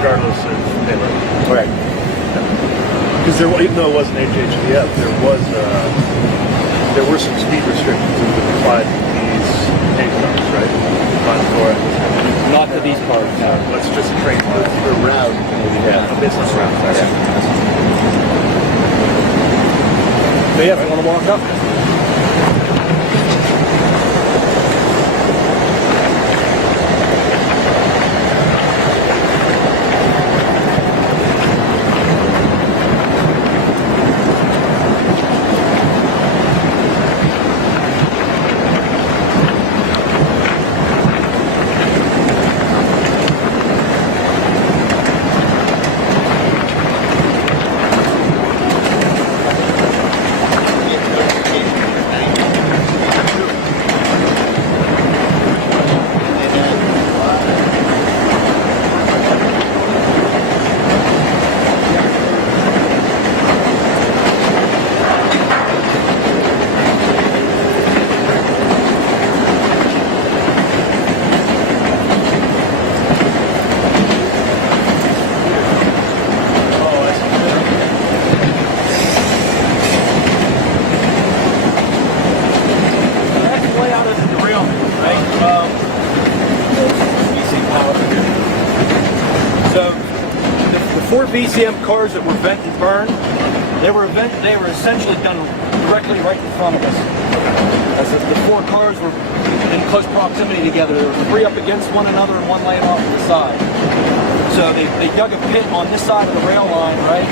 regardless of payload. Correct. Because even though it wasn't HHDF, there were some speed restrictions that would apply to these tank cars, right? Not to these cars, no. It's just a train The route. Yeah, a business route. So yeah, if you want to walk up. VCM cars that were vent and burned, they were essentially done directly right in front of us. As the four cars were in close proximity together, they were three up against one another and one laying off to the side. So they dug a pit on this side of the rail line, right?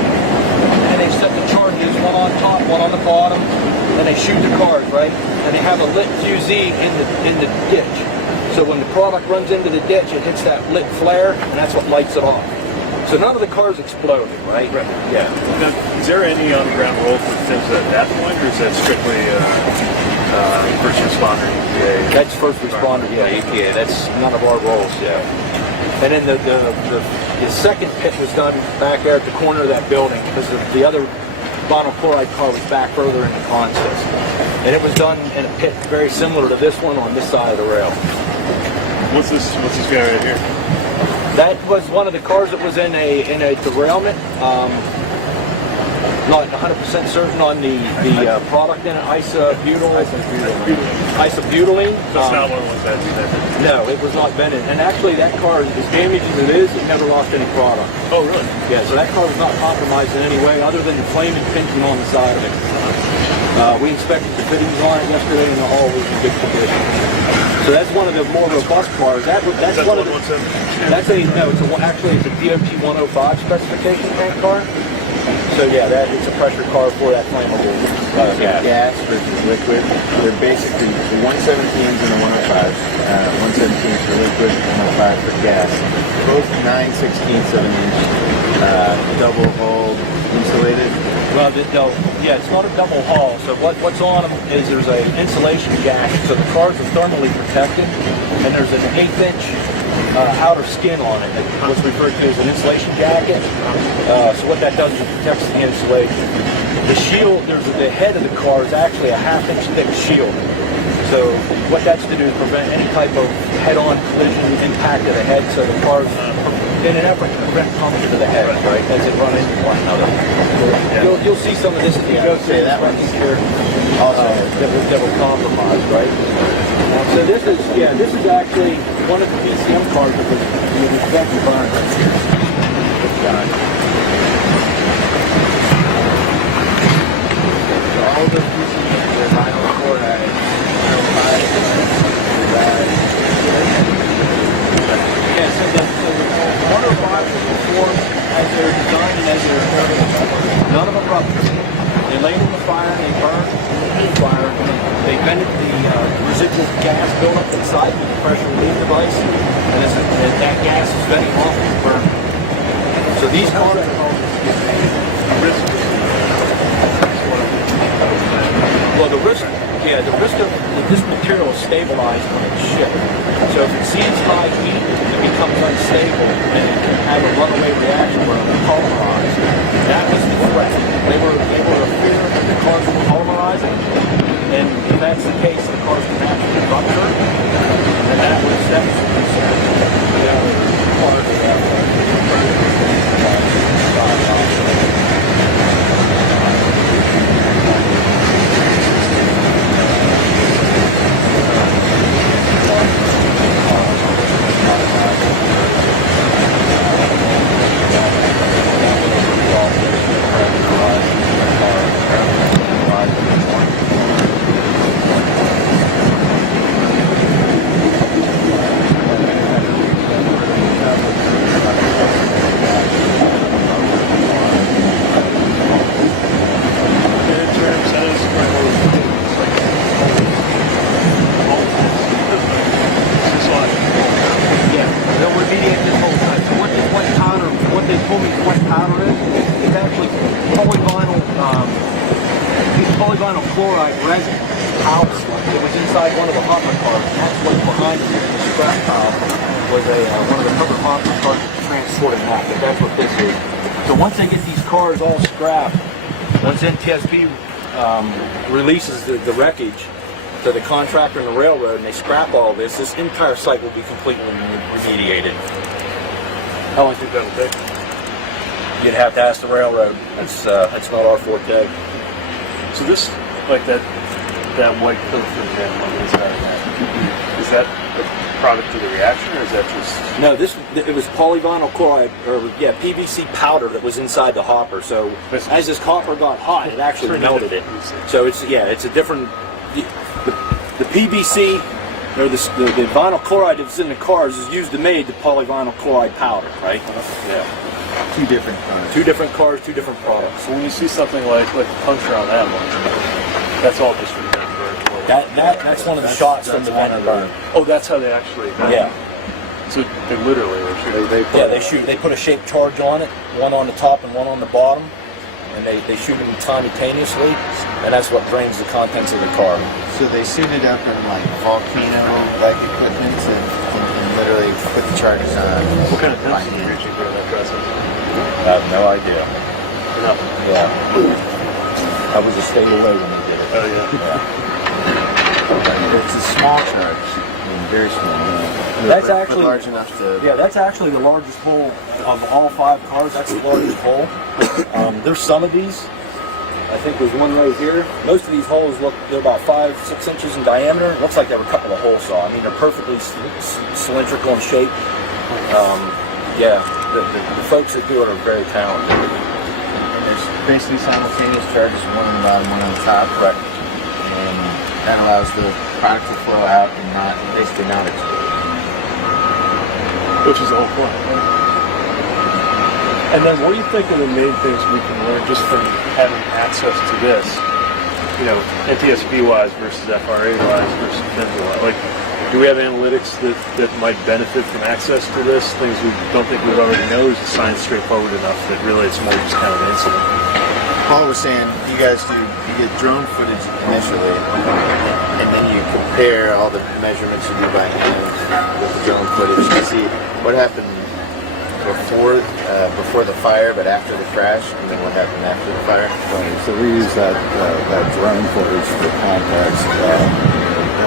And they set the charges, one on top, one on the bottom, and they shoot the cars, right? And they have a lit fusee in the ditch. So when the product runs into the ditch, it hits that lit flare, and that's what lights it off. So none of the cars exploded, right? Right. Yeah. Now, is there any on-the-ground role for things at that point, or is that strictly first responder EPA? That's first responder, yeah, EPA. That's none of our roles, yeah. And then the second pit was done back there at the corner of that building because the other vinyl chloride car was back further in the consist. And it was done in a pit very similar to this one on this side of the rail. What's this guy right here? That was one of the cars that was in a derailment. Not 100% certain on the product in it, isobutylene. That's not one of the ones that's vented. No, it was not vented. And actually that car, as damaged as it is, it never lost any product. Oh, really? Yeah, so that car was not compromised in any way other than the flame and pinching on the side of it. We inspected the fittings on it yesterday and the hull was in good condition. So that's one of the more robust cars. That's one of the. Actually it's a DOT 105 specification tank car. So yeah, it's a pressure car for that flammable gas versus liquid. They're basically the 117s and the 105s. 117s for liquid, 105 for gas. Both 9/16-7-inch double hull insulated. Well, it's not a double hull. So what's on them is there's an insulation jacket. So the cars are thermally protected, and there's an 1/8-inch outer skin on it. What's referred to as an insulation jacket. So what that does is it protects the insulation. The shield, the head of the car is actually a 1/2-inch thick shield. So what that's to do is prevent any type of head-on collision impact of the head. So the car's in an effort to prevent puncture to the head, right, as it runs into one another. You'll see some of this at the end. Say that one here. Also, that were compromised, right? So this is actually one of the PCM cars that was vent burned. So all the PCM, the vinyl chloride, Yeah, so the 105 was performed as they're designed and as they're occurring. None of them ruptured. They laid in the fire, they burned in the fire, they vented the residual gas buildup inside with the pressure relief device, and as that gas is venting off, it's burned. So these cars are called the risk of this material is stabilized when it's shipped. So if it sees high heat, it becomes unstable and it can have a runaway reaction where it will polymerize. That was the threat. They were afraid that the cars were polymerizing, and if that's the case, the cars can actually rupture. And that was the concern. told me what powder is. It's actually polyvinyl chloride resin powder. It was inside one of the hopper cars, and that's what's behind it in the scrap pile was one of the covered hopper cars transporting that. But that's what this is. So once they get these cars all scrapped, once NTSB releases the wreckage to the contractor and the railroad, and they scrap all this entire site will be completely remediated. How long do you think that'll take? You'd have to ask the railroad. That's not our forte. So this, like that white coat, for example, on the inside of that, is that a product of the reaction, or is that just... No, it was polyvinyl chloride, or PVC powder that was inside the hopper. So as this copper got hot, it actually melted it. So it's a different... The PVC, or the vinyl chloride that's in the cars is used to make the polyvinyl chloride powder, right? Yeah. Two different cars. Two different cars, two different products. So when you see something like the puncture on that one, that's all just for That's one of the shots from the vendor burn. Oh, that's how they actually... Yeah. So they literally are shooting. They put a shaped charge on it, one on the top and one on the bottom, and they shoot them simultaneously, and that's what drains the contents of the car. So they suited up in like volcano-like equipment and literally put the charges on. What kind of temps are you reaching for in that process? I have no idea. Nothing. Yeah. I was a state away when they did it. Oh, yeah. It's a small charge, very small. That's actually large enough to. Yeah, that's actually the largest hole of all 5 cars. That's the largest hole. There's some of these. I think there's one right here. Most of these holes they're about 5-6 inches in diameter. It looks like they were a couple of hole saw. I mean, they're perfectly cylindrical in shape. The folks that do it are very talented. And there's basically simultaneous charges, one on the bottom, one on the top. Right. And that allows the product to flow out and not explode. Which is the whole point, right? And then what do you think are the main things we can learn just from having access to this? You know, NTSB-wise versus FRA-wise versus PHMSA-wise. Like, do we have analytics that might benefit from access to this? Things we don't think we already know? Is the science straightforward enough that really it's more just kind of an incident? Paul was saying you get drone footage initially, and then you compare all the measurements you do by hand with the drone footage to see what happened before the fire, but after the crash, and then what happened after the fire. Right. So we use that drone footage for context.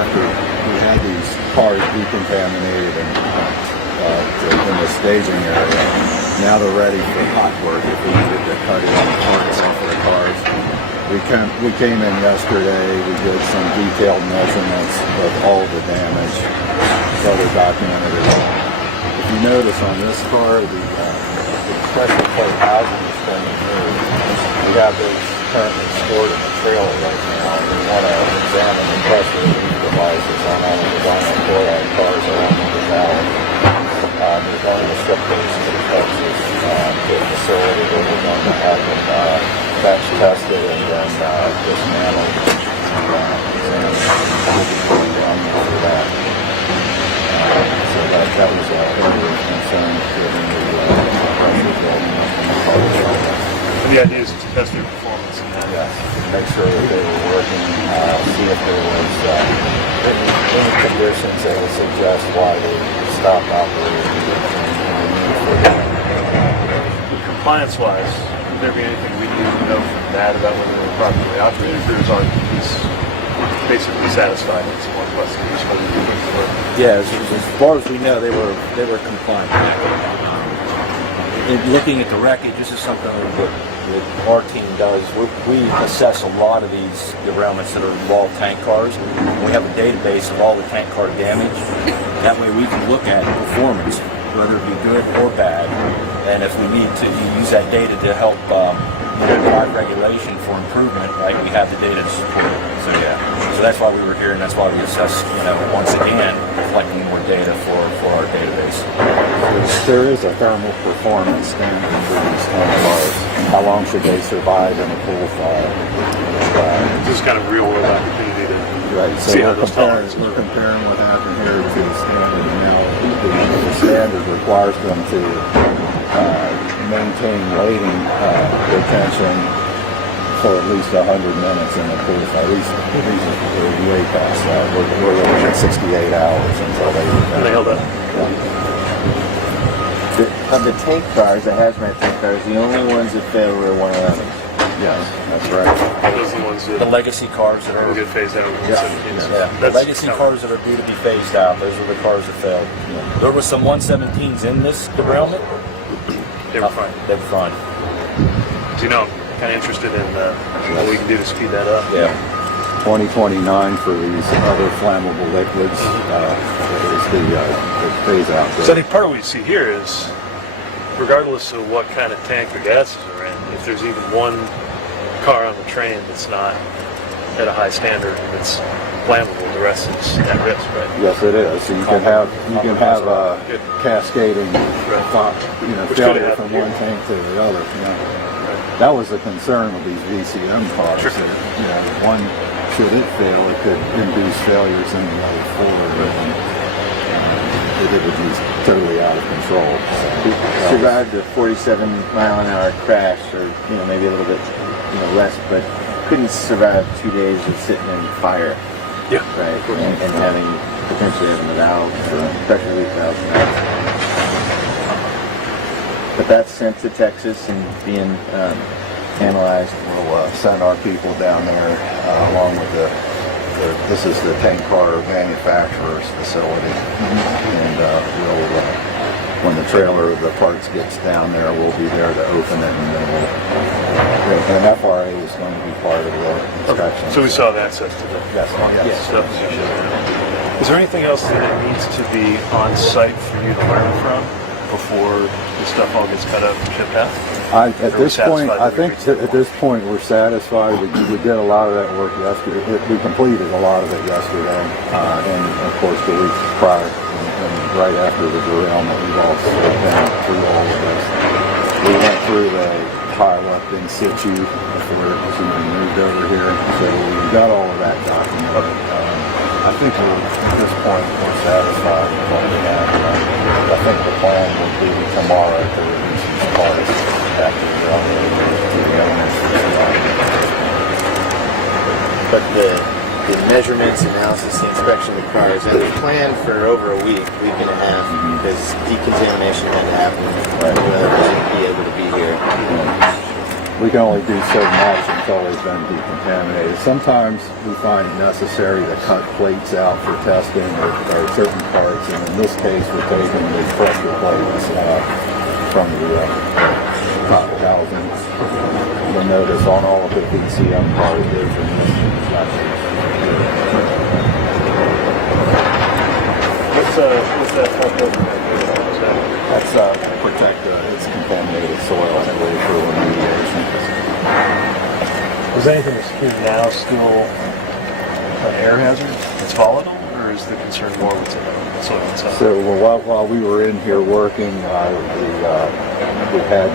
After we had these cars decontaminated and in the staging area, now they're ready for hot work. If we needed to cut in parts off of the cars, we came in yesterday. We did some detailed measurements of all the damage, so they're documented it all. If you notice on this car, the pressure plate housing is been removed. We have those currently stored in the trailer right now. We want to examine the pressure relief devices on all of the vinyl chloride cars around the valley. We're going to ship those to Texas to a facility where we're going to have them batch tested and then dismantled. We'll be going down there for that. So that was our area of concern given the pressure building up in the car. And the idea is to test their performance in that. Yes, make sure that they were working, see if there was any conditions that would suggest why they stopped operating. Compliance-wise, would there be anything we need to know from that about whether they were properly operated, or is basically satisfied with some more questions? Yeah, as far as we know, they were compliant. In looking at the wreckage, this is something that our team does. We assess a lot of these derailments that are involved tank cars. We have a database of all the tank car damage. That way we can look at performance, whether it be good or bad. And if we need to use that data to help drive regulation for improvement, right, we have the data to support it. So that's why we were here, and that's why we assessed, once again, collecting more data for our database. There is a thermal performance standard for these tank cars. How long should they survive in a pool fire? This is kind of real world opportunity to So see how those tolerances we're comparing what happened here to the standard. Now, the standard requires them to maintain lading retention for at least 100 minutes in the proof. At least we're way past that. We're looking at 68 hours until they And they held up. Of the tank cars, the hazmat tank cars, the only ones that failed were 111. Yes, that's right. Those are the ones The that legacy cars that will are get phased out. Yeah, the That's legacy coming. cars that are due to be phased out, those are the cars that failed. There was some 117s in this derailment. They were fine. They were fine. So, you know, I'm kind of interested in what we can do to speed that up. Yeah. 2029 for these other flammable liquids is the phase out. So I think part of what you see here is, regardless of what kind of tank the gases are in, if there's even one car on the train that's not at a high standard and it's flammable, the rest is at risk, right? Yes, it is. So you can have a cascading, Which could failure happen from here. one tank to the other. That was the concern with these VCM cars. Sure. That, one, should it fail, it could induce failures in the other forward, and it would be totally out of control. So, Survived a 47-mile-an-hour crash, or maybe a little bit less, but couldn't survive 2 days of sitting in fire. Yeah. Right, and potentially having a valve, pressure relief valve. But that's sent to Texas and being analyzed. we'll send our people down there along with this is the tank car manufacturer's facility, and when the trailer of the parts gets down there, we'll be there to open it, and then an FRA is going to be part of the inspection. So we saw the access to the Yes. stuff. Is there anything else that needs to be on site for you to learn from before the stuff all gets cut up and shipped out? At this point, I think at this point we're satisfied. We did a lot of that work yesterday. We completed a lot of it yesterday, and of course the week prior and right after the derailment, we've also been through all of this. We went through the pileup in situ before it was even moved over here, so we got all of that documented. I think at this point we're satisfied with what we have. I think the plan would be tomorrow to release these parts after the derailment to the elements. But the measurements, analysis, the inspection of the cars, and they planned for over a week and a half, because decontamination had to happen. Right. To be able to be here. We can only do so much until they've been decontaminated. Sometimes we find it necessary to cut plates out for testing or certain parts, and in this case we're taking the pressure plates from the top housing. You'll notice on all of the VCM cars there's a What's that top over there? That's to protect its contaminated soil, I believe, for remediation. Is anything that's here now still an air hazard? It's volatile, or is the concern more what's in the soil itself? So while we were in here working, we had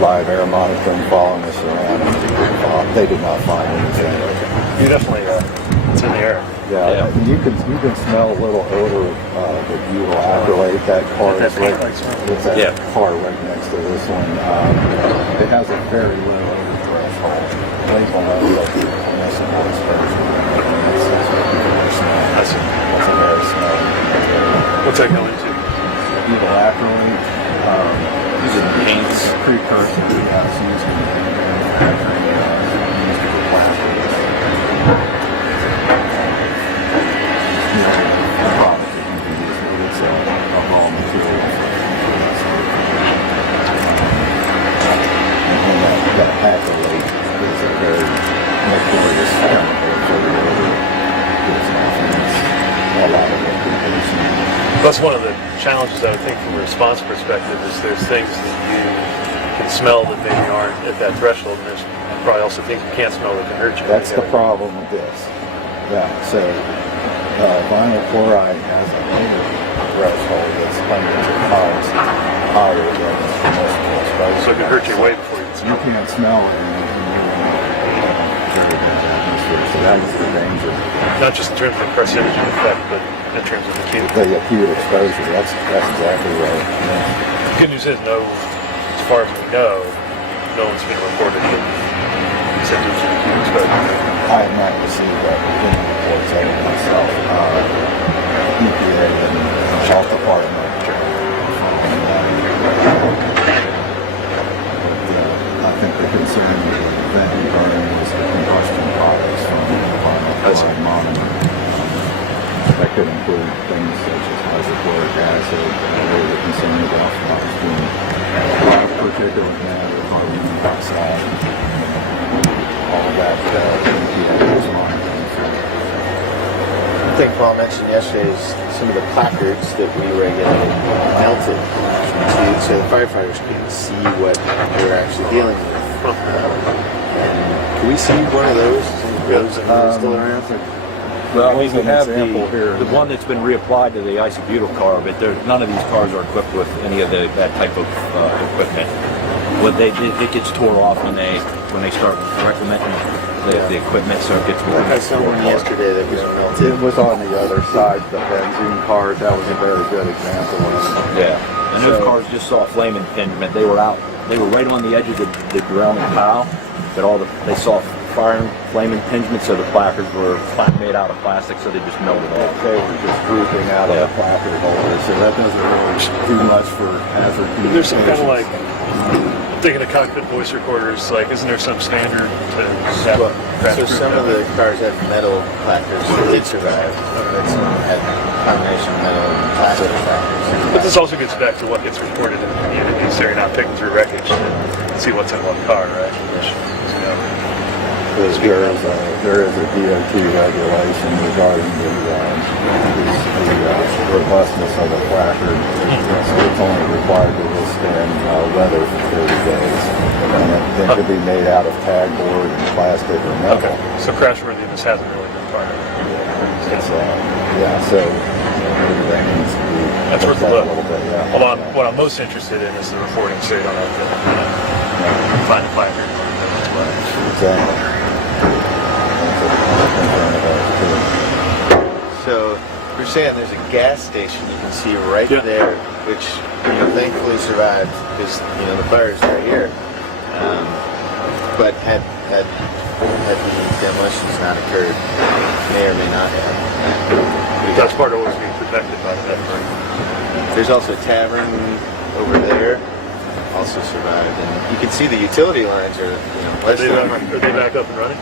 live air monitoring following us around. They did not find anything. You definitely, it's in the air. Yeah, and you can smell a little odor of the butyl acrylate. That car is right. It's that car right next to this one. It has a very low odor threshold. They will know that on this exposure. That's a very smell. What's that going to? Butyl acrylate. These are paints, precursor. It's used in manufacturing. Used for plastics. Product that you can use, but it's a raw material. And that acrylate is a very notorious chemical for the odor. It's a lot of liquidation. That's one of the challenges I would think from a response perspective is there's things that you can smell that maybe aren't at that threshold, and there's probably also things you can't smell that can hurt you. That's the problem with this. Yeah, so vinyl chloride has a lower threshold that's hundreds of times higher than combustible exposure. So it can hurt you way before you can You smell it. can't smell it in very bad atmosphere, so that is the danger. Not just in terms of the carcinogen effect, but in terms of acute. The acute exposure, that's exactly right. Yeah. Good news is, as far as we know, no one's been reported with symptoms of acute exposure. I have not received that in reports of it myself. EPA and Health Department. I think the concern with the venting burning was the combustion products from the final chloride monitor. That could include things such as hydrochloric acid, they were concerned about being particulate matter, carbon monoxide, all of that EPA was monitoring for. I think Paul mentioned yesterday is some of the placards that we regulate melted, so the firefighters could see what they were actually dealing with. Can we see one of those? Those still around? Well, we an have example here. the one that's been reapplied to the isobutyl car, but none of these cars are equipped with any of that type of equipment. What it gets tore off when they start recommencing the equipment, so it gets worn. I saw one yesterday that was melted. It was on the other side, the benzene cars. That was a very good example of it. Yeah, and those cars just saw flame impingement. They were right on the edge of the derailment pile, but they saw flame impingement, so the placards were made out of plastic, so they just melted off. They were just drooping out of the placard holder, so that doesn't really do much for hazard communications. There's some kind of like, I'm thinking of cockpit voice recorders, like, isn't there some standard to have So some of the cars have metal placards that did survive. Some had combination metal and plastic placards. But this also gets back to what gets reported in the community, so you're not picking through wreckage to see what's in one car, right? There is a DOT regulation regarding the robustness of a placard. It's only required to withstand weather for 30 days. And it can be made out of tag board and plastic or metal. Okay, so crashworthiness hasn't really been part of it. It's, so maybe that needs to be That's worth a looked at look. little bit, yeah. Well, what I'm most interested in is the reporting, so you don't have to find a placard. Exactly. So you're saying there's a gas station you can see right there, which thankfully survived because the fires right here. But had the demolitions not occurred, may or may not have. That's part of what's being protected by the network. There's also a tavern over there, also survived, and you can see the utility lines are Are they back up and running?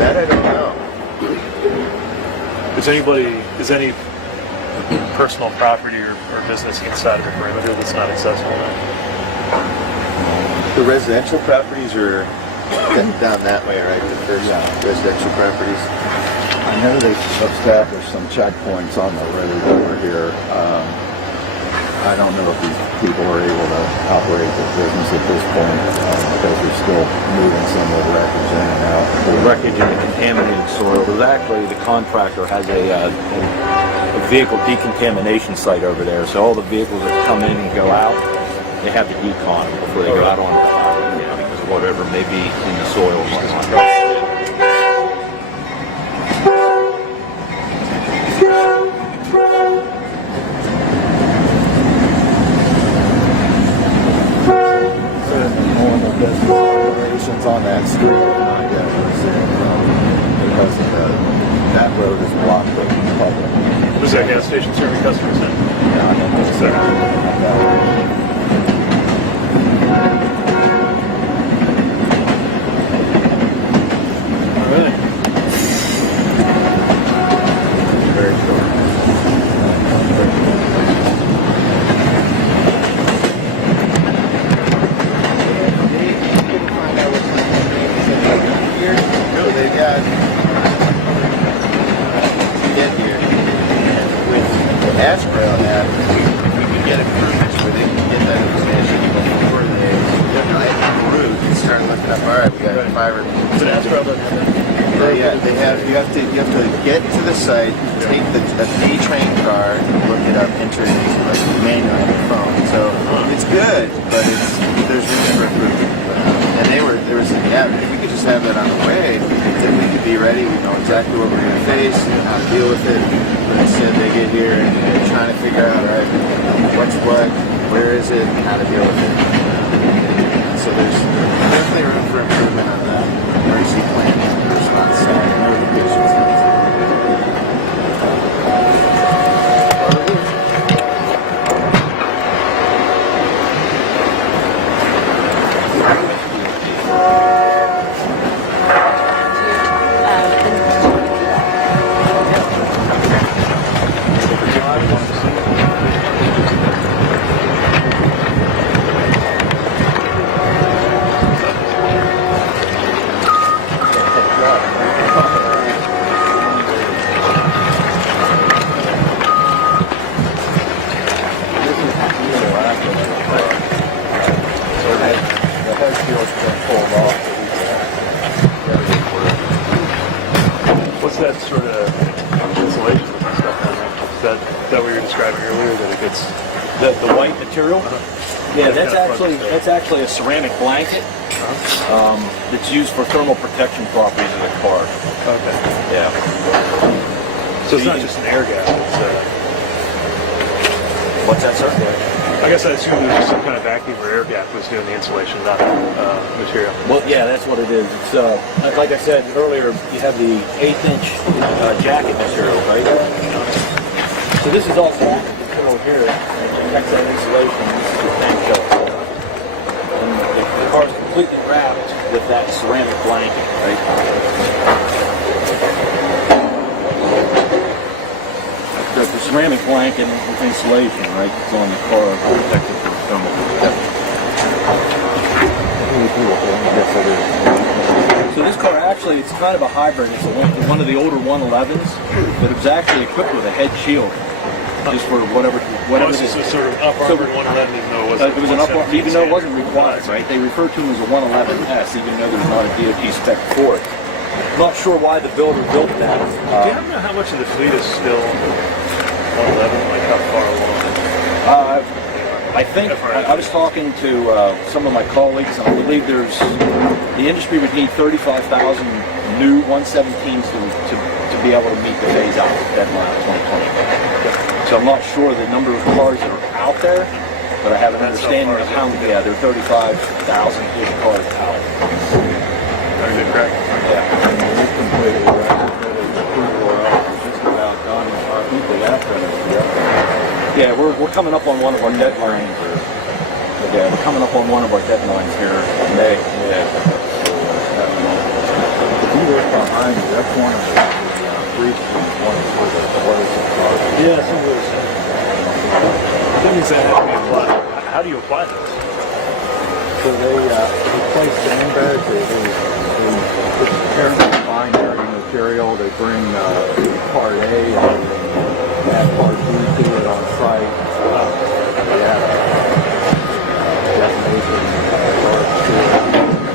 That I don't know. Is any personal property or business inside of the perimeter that's not accessible now? The residential properties are down that way, right? The first residential properties. I know they've established some checkpoints on the road over here. I don't know if these people are able to operate their business at this point because they're still moving some of the wreckage in and out. The wreckage and the contaminated soil. There's actually, the contractor has a vehicle decontamination site over there, so all the vehicles that come in and go out, they have to decon before they go out onto the highway, because of whatever may be in the soil and whatnot. Operations on that street are not yet resumed because that road is blocked with public. Was that gas station serving customers then? Yeah, I don't think so. All right. Very cool. They've got to get here, and with the ASPRAIL app, we can get improvements where they can get that information before they hit the route and start looking up. All right, we got 5 or Is it ASPRAIL? they have. You have to get to the site, take a D train car, look it up, enter it into like manually on your phone. So it's good, but there's room for improvement. And they were saying, yeah, if we could just have that on the way, then we could be ready. We know exactly what we're going to face and how to deal with it. But instead, they get here and they're trying to figure out, all right, what's what, where is it, and how to deal with it. So there's definitely room for improvement on the emergency planning and response side, notification side. What's that sort of insulation and stuff on there? Is that what you were describing earlier, that it gets... The white material? Yeah, that's actually a ceramic blanket that's used for thermal protection properties of the car. Okay. Yeah. So it's not just an air gap, it's What's that, sir? I guess I assume there's just some kind of vacuum or air gap was doing the insulation, not material. Well, yeah, that's what it is. It's like I said earlier, you have the 1/8-inch jacket material, right? So this is all jacket material here. It protects that insulation. This is the tank shell. And the car is completely wrapped with that ceramic blanket, right? The ceramic blanket with insulation, right? It's on the car, protected from thermal protection. So this car actually, it's kind of a hybrid. It's one of the older 111s, but it was actually equipped with a head shield, just for whatever This is a sort of up-armored 111, even though it wasn't. it was an up-armored, even though it wasn't required, right? They refer to them as a 111S, even though there's not a DOT spec for it. Not sure why the builder built that. Do you know how much of the fleet is still 111? Like how far along? I think I was talking to some of my colleagues, and I believe the industry would need 35,000 new 117s to be able to meet the phase out deadline of 2020. So I'm not sure the number of cars that are out there, but I have an understanding of how many. Yeah, there are 35,000-ish cars out. Very good, correct? Yeah. We completed just about done. I think they have finished. Yeah, we're coming up on one of our deadlines. Yeah, we're coming up on one of our deadlines here in May. Yeah. If you look behind you, that's one of the brief ones for the closing cars. Yeah, some of those. That means they have to be applied. How do you apply those? So they place sandbags, they put air binary material, they bring part A and they add part B to it on site. They add detonation charge to it.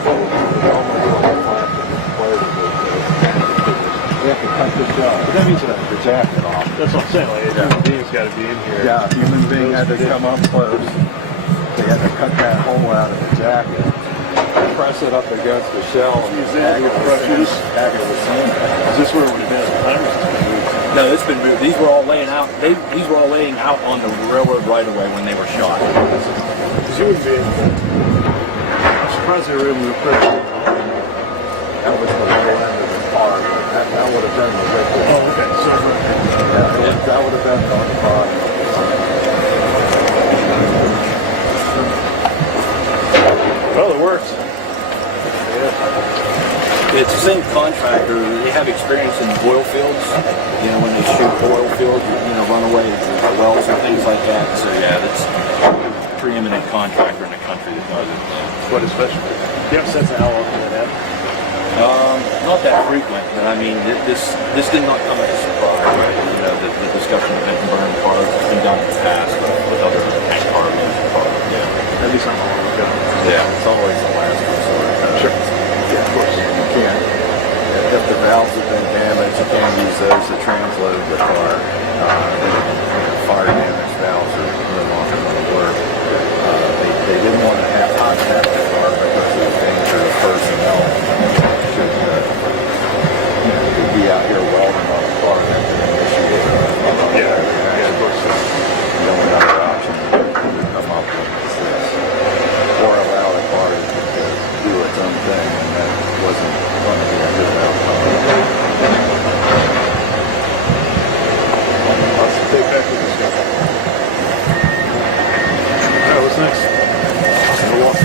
So it's almost like a plastic explosive. We have to cut this out. But that means the jacket off. that's what I'm saying. Like, a human being's got to be in here. Yeah, a human being had to come up close. They had to cut that hole out of the jacket, press it up against the shell, and tag it with sandbags. Is this where it would have been at the time? No, it's been moved. These were all laying out. These were all laying out on the railroad right away when they were shot. Because you would be able to. I'm surprised they were able to put it. That was the low end of the car. That would have been the liquid. Oh, okay. So, That would have been on the bottom. well, it works. It's the same contractor. They have experience in oil fields. You know, when they shoot oil fields, runaway wells and things like that. So yeah, that's a preeminent contractor in the country that does it. What is special? Do you have a sense of how often that happens? Not that frequent, but I mean, this did not come as a surprise, right? You know, the discussion of vent and burn cars has been done in the past with other tank car engine cars. Yeah. At least I'm all ago. Yeah, it's always the last resort. Sure. Yeah, of course. You can't. If the valves have been damaged, you can't use those to transload the car. Fire damaged valves are no longer going to work. They didn't want to have contact the car because of the danger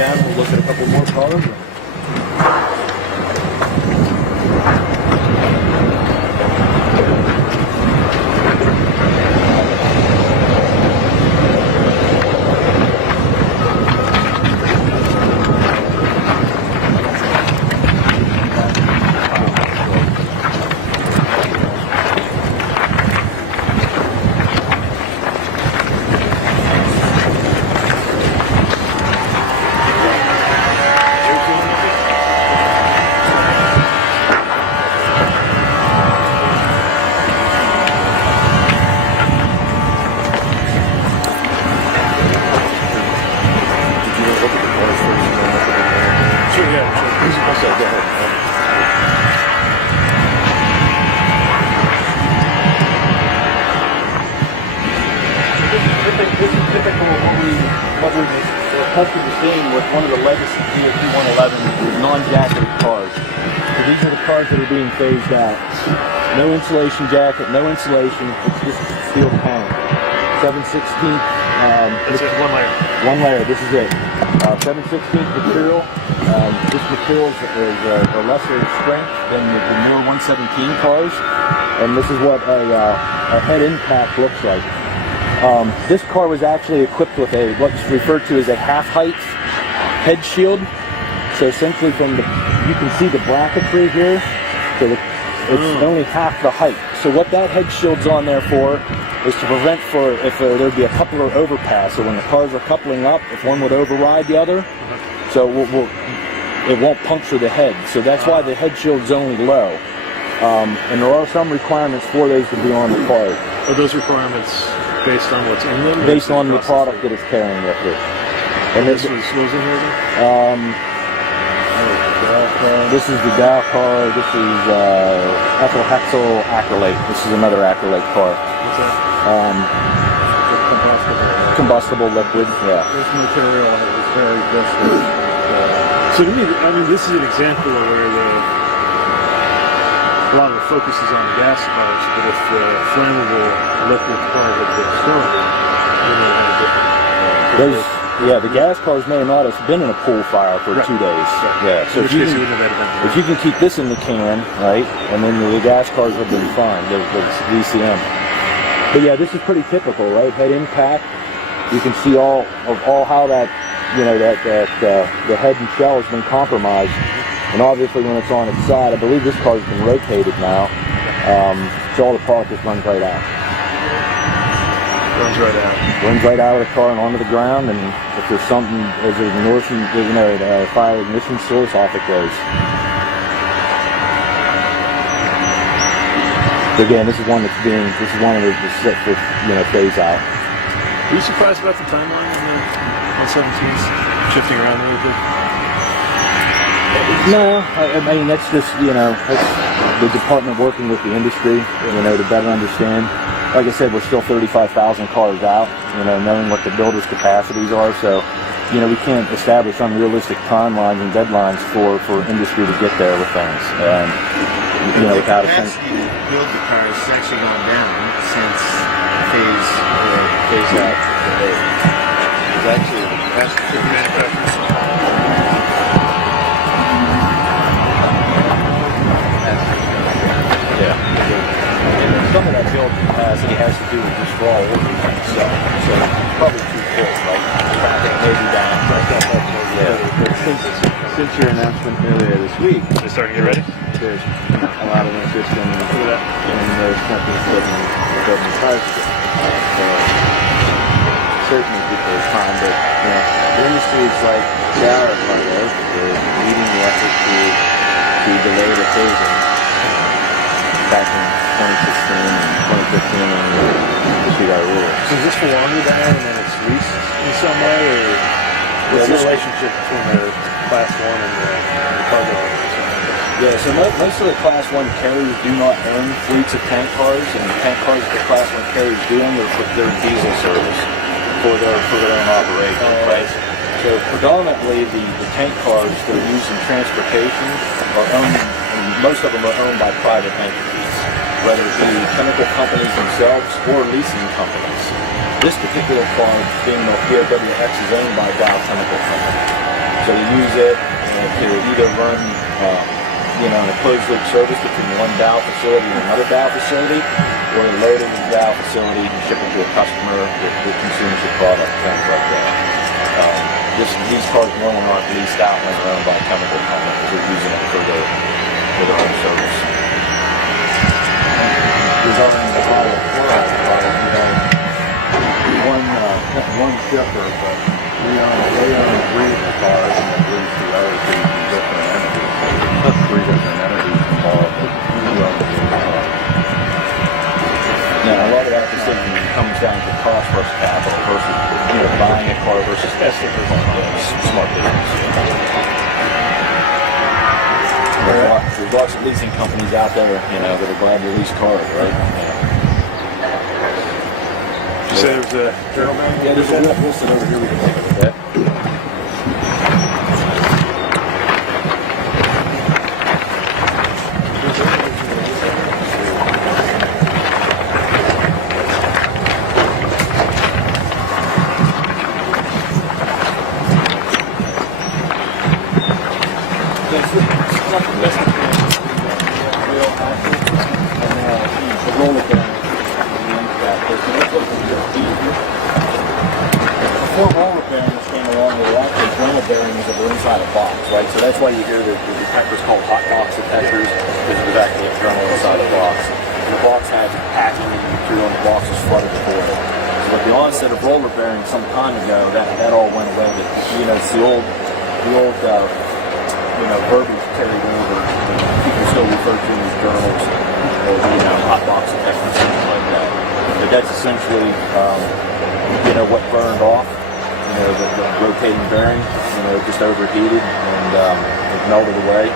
down and we'll look at a couple more cars. One of the legacy DOT 111 non-jacketed cars. So these are the cars that are being phased out. No insulation jacket, no insulation. It's just steel panel. 7/16. That's it, one layer. One layer. This is it. 7/16 material. This material is a lesser strength than the newer 117 cars, and this is what a head impact looks like. This car was actually equipped with what's referred to as a half-height head shield. So essentially you can see the bracketry here, so it's only half the height. So what that head shield's on there for is to prevent if there'd be a coupler overpass, so when the cars are coupling up, if one would override the other, so it won't puncture the head. So that's why the head shield's only low. And there are some requirements for those to be on the car. Are those requirements based on what's in them? Based on the product that it's carrying with it. And this was in here then? This is the Dow car. This is ethyl hexyl acrylate. This is another acrylate car. What's that? Combustible liquid. Yeah. This material is very viscous. So to me, I mean, this is an example of where a lot of the focus is on gas cars, but if the flammable liquid car had been stronger, then it would have a different. The gas cars may not have been in a pool fire for 2 days. Yeah, so if you can keep this in the can, right, and then the gas cars would have been fine, the VCM. But yeah, this is pretty typical, right? Head impact. You can see all how that, the head and shell has been compromised. And obviously when it's on its side, I believe this car's been rotated now, so all the product just runs right out. Runs right out. Runs right out of the car and onto the ground, and if there's something, if there's an ignition, fire ignition source, off it goes. So again, this is one of the set for phase out. Are you surprised about the timeline on the 117s shifting around a little bit? No, I mean that's just that's the department working with the industry, to better understand. Like I said, we're still 35,000 cars out, knowing what the builders' capacities are. So, we can't establish unrealistic timelines and deadlines for industry to get there with things. And, without a sense. The capacity to build the cars has actually gone down since phase out. It's actually the capacity to manufacture. Some of that build capacity has to do with just raw orders itself. So probably too full, right? Traffic may be down. But since your announcement earlier this week, They starting to get ready? there's a lot of interest in those companies building cars. So certainly people are fine, but the industry is like they are a part of. They're leading the effort to delay the phasing. Back in 2016 and 2015 when we issued our rules. So is this for longer down and then it's leased in some way, or what's the relationship between the Class 1 and the cargo owners? Yeah, so most of the Class 1 carriers do not own fleets of tank cars, and the tank cars that the Class 1 carriers do own are for their diesel service for their own operation, right? So predominantly the tank cars that are used in transportation are owned, and most of them are owned by private entities, whether it be chemical companies themselves or leasing companies. This particular car, being the POWX, is owned by Dow Chemical Company. So you use it to either run, you know, a closed loop service between one valve facility and another valve facility, or load it in the valve facility and ship it to a customer that consumes the product, things like that. These cars normally aren't leased out when they're owned by a chemical company because they're using it for their own service. Regarding the hollow chloride product, we have one shipper, but they own 3 of the cars and they lease the other 2 from different entities. 3 different entities involved that run the car. Now, a lot of that decision comes down to cost versus capital versus, you know, buying a car versus testing for smart business. There's lots of leasing companies out there, you know, that are glad to lease cars, right? Did you say there was a journal man? Yeah, there's a wheel listed over here. We can look at that. Before roller bearings came along, there were actually journal bearings that were inside a box, right? So that's why you hear the detectors called hot box detectors, because it was actually a journal inside a box. And the box had packing and material, and the box was flooded with oil. So with the onset of roller bearings some time ago, that all went away. But, you know, it's the old you know, verbiage carried over. People still refer to them as journals, or, you know, hot box detectors, things like that. But that's essentially, you know, what burned off. You know, the rotating bearing, you know, just overheated and it melted away.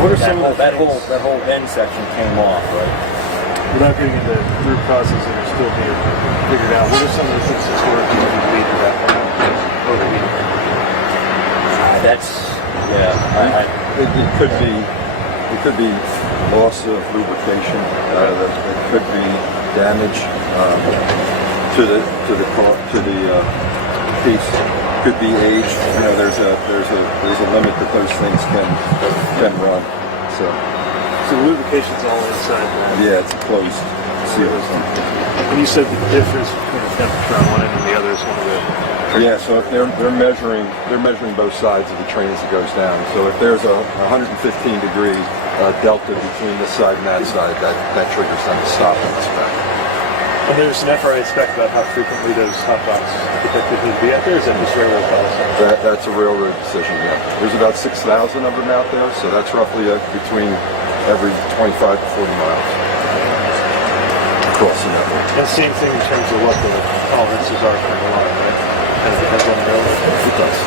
What are some of that whole end section came off, right? Without getting into root causes that are still being figured out, what are some of the things historically that lead to that overheating? It could be loss of lubrication. It could be damage to the piece. Could be age. You know, there's a limit that those things can run. So the lubrication's all inside that. yeah, it's a closed seal. And you said the difference between the temperature on one end and the other is one of the. Yeah, so if they're measuring both sides of the train as it goes down. So if there's a 115 degree delta between this side and that side, that triggers them to stop and inspect. And there's an FRA spec about how frequently those hot box detectors need to be out there. Is that just railroad policy? That's a railroad decision. Yeah, there's about 6,000 of them out there, so that's roughly between every 25 to 40 miles across the network. And same thing in terms of what the tolerances are for the line, right? And it depends on the railroad. It does.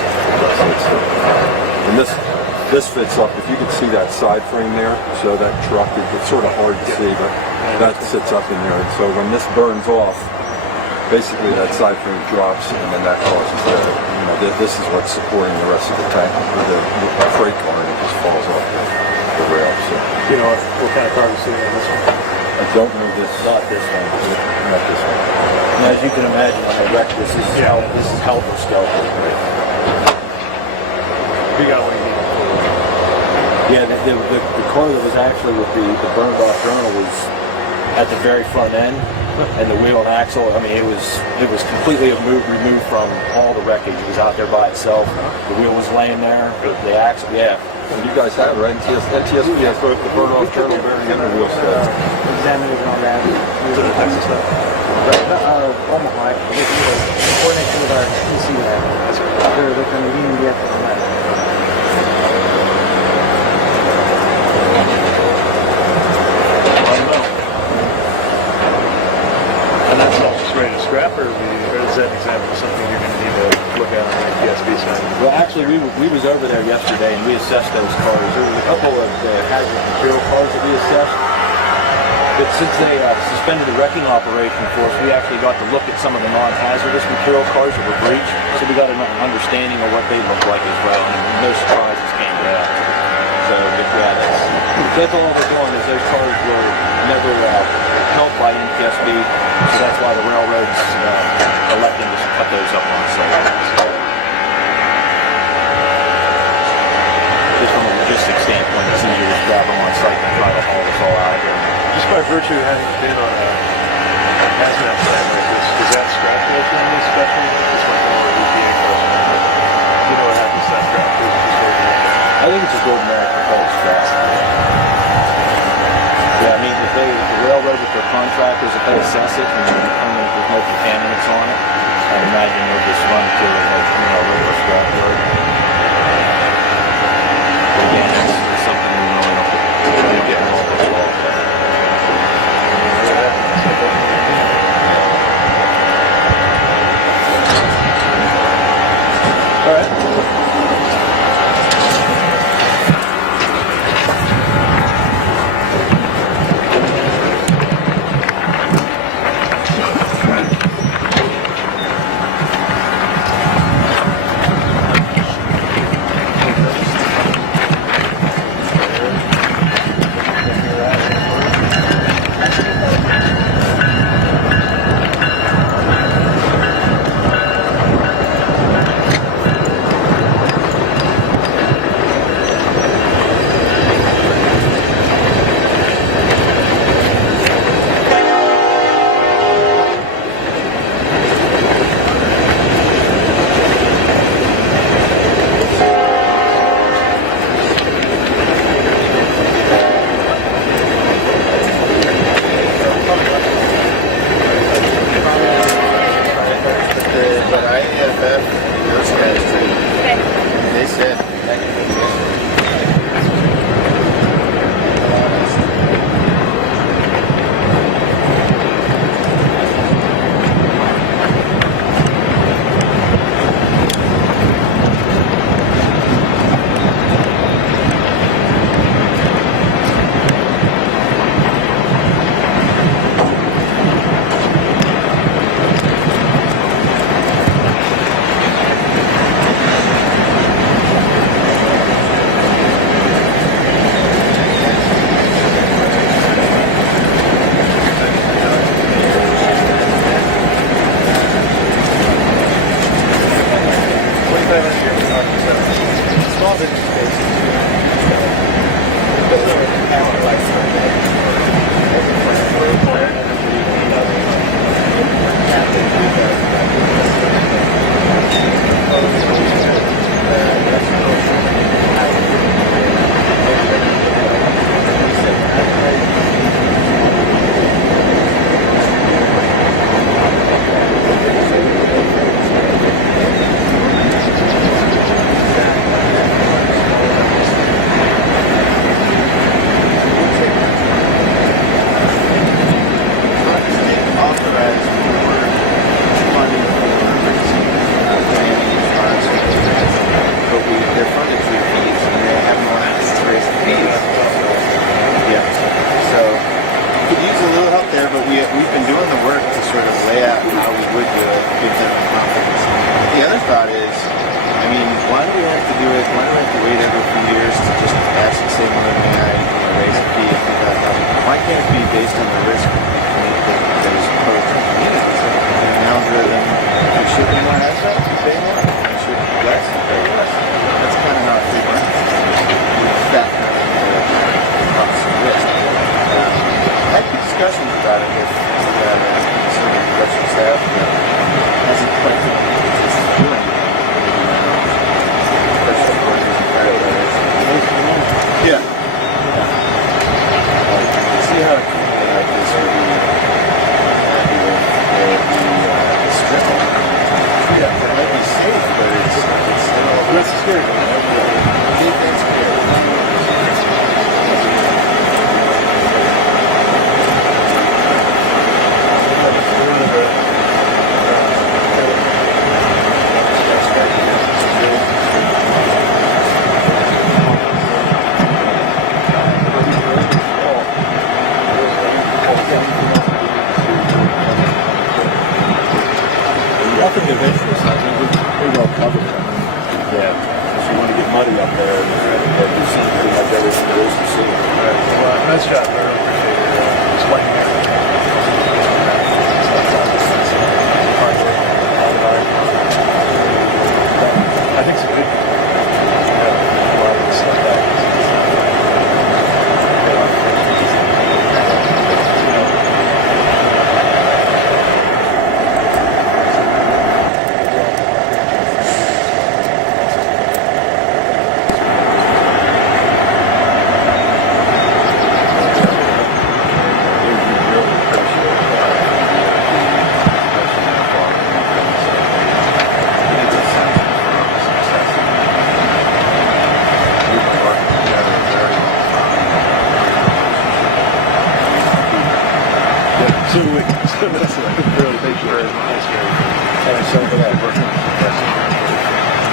And this fits up. If you can see that side frame there, so that truck, it's sort of hard to see, but that sits up in there. And so when this burns off, basically that side frame drops, and then that causes this is what's supporting the rest of the tank, the freight car, and it just falls off the rail. So You know what kind of car is sitting on this one? I don't know this. Not this one. Not this one. And as you can imagine, when they wreck this is helter skelter. You got one you need. Yeah, the car that was actually with the burned off journal was at the very front end, and the wheel and axle. I mean, it was completely removed from all the wreckage. It was out there by itself. The wheel was laying there. The axle, yeah. And you guys have it, right? NTSB has both the burn off journal bearing and the wheel studs. Examining on that. Is it a Texas stuff? Omaha, coordination with our PC lab. They're looking at EMDF on that. And that's all just ready to scrap, or is that an example of something you're going to need to look at on the NTSB side? Well, actually, we was over there yesterday, and we assessed those cars. There was a couple of hazardous material cars that we assessed. But since they suspended the wrecking operation for us, we actually got to look at some of the non-hazardous material cars that were breached. So we got an understanding of what they look like as well, and no surprises came out. So that's all we're doing is those cars were never held by NTSB, so that's why the railroads electing to cut those up on site. virtue of having been on a hazmat site like this, does that scrap filter in this special? This might be more EPA question. Do you know what happens to that scrap filter before you use it? I think it's just ordinary proposed scrap. Yeah, I mean, if the railroad with their contractors, if they assess it and determine if there's no contaminants on it, I imagine they'll just run to a regular scrap yard. Again, that's something we really don't get involved with. All right.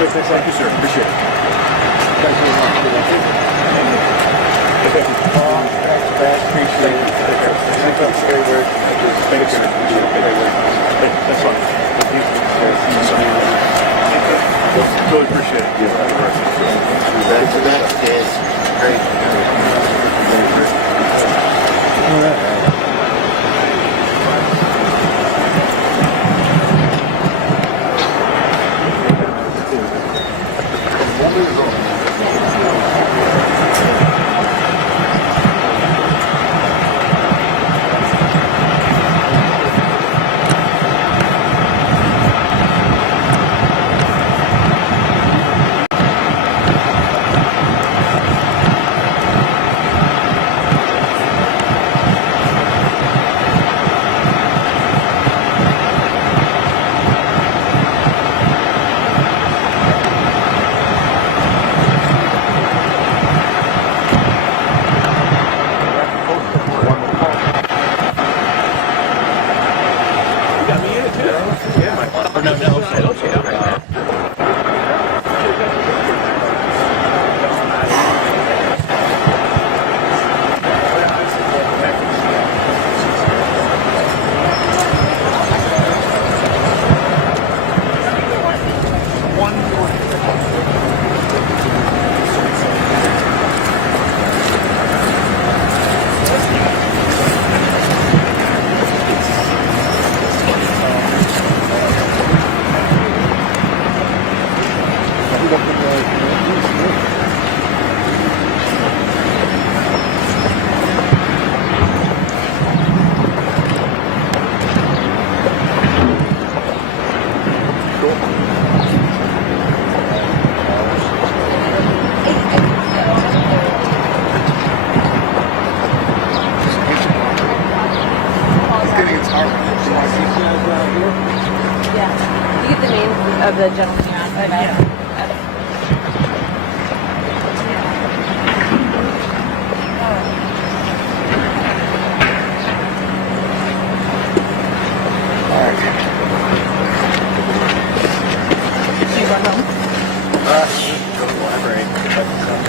Thank you, sir. Appreciate it. Thank you very much. Appreciate it. Keep up the great work. Thank you, sir. That's fine. Really appreciate it. That is great. All right. Yeah. You get the name of the gentleman.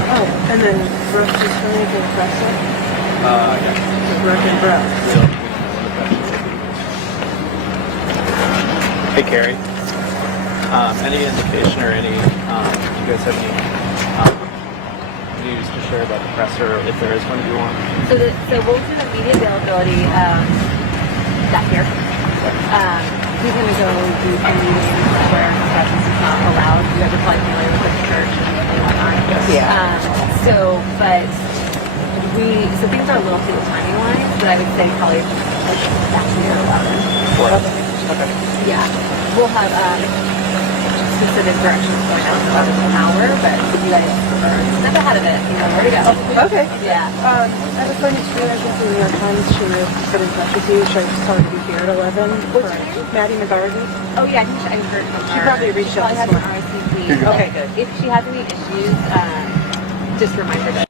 Oh, and then Brooke just for me to press it. Yeah. Brooke and Brooke. Hey, Carrie. Any indication or any, do you guys have any news to share about the presser, if there is going to be one? So we'll do immediate availability back here. He's going to go do some meetings where presence is not allowed. You guys are probably familiar with the church and whatnot. Yeah. So things are a little too timing wise, but I would say probably back here 11. Okay. Yeah. We'll have specific directions going out about an hour, but you guys step ahead of it. You know where to go. Okay. Yeah. I have a friend who's I guess in New York Times. She would get in touch with you. Should I just tell her to be here at 11? What's her name? Maddie McGarvey. Oh yeah, I heard from her. She probably reached out Probably has this an morning. RSVP. Okay, good. If she has any issues, just remind her that